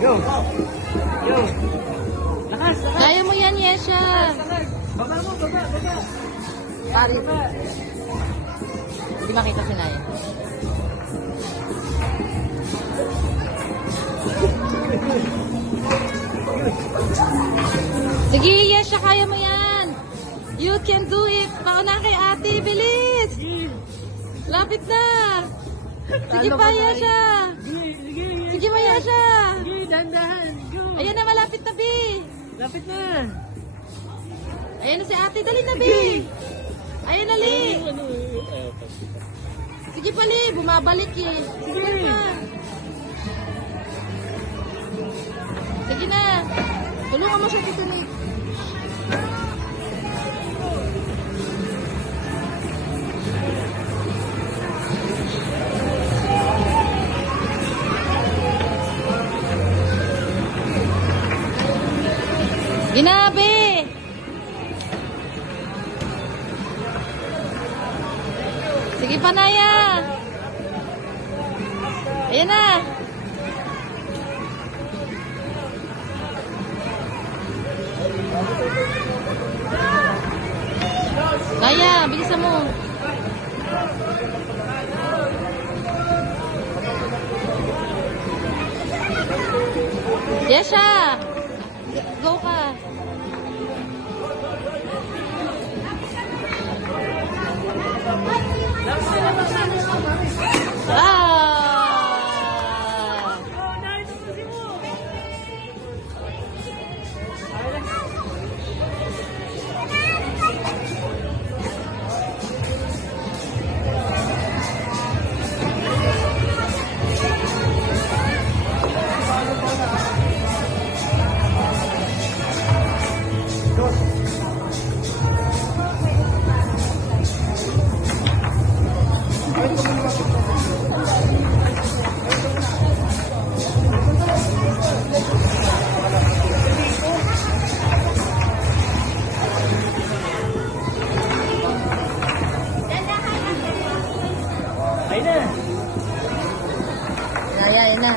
Yo! Yo! Lakas! Lakas! Kaya mo yan, Yesha. Lakas! Baba mo! Baba! Baba! Pari. Baba! Hindi makita si Naya. Sige, Yesha, kaya mo yan. You can do it. Pauna kay ate, bilis. Lapit na. Sige pa, Yesha. Sige! Sige! Sige pa, Yesha. Sige! Dahan-dahan! Go! Ayan na, malapit na, Bi. Lapit na! Ayan na si ate, dali na, Bi. Ayan na, Li. Sige pa, Li. Bumabalik eh. Sige! Sige pa. Sige na. Tulungan mo siya dito, Li. Ginabi! Sige pa, Naya! Ayan na! Naya, bilisan mo! Yesha! Go ka! Ah! Oh, dahil tutusin mo! Ayun na! Naya, ayan na.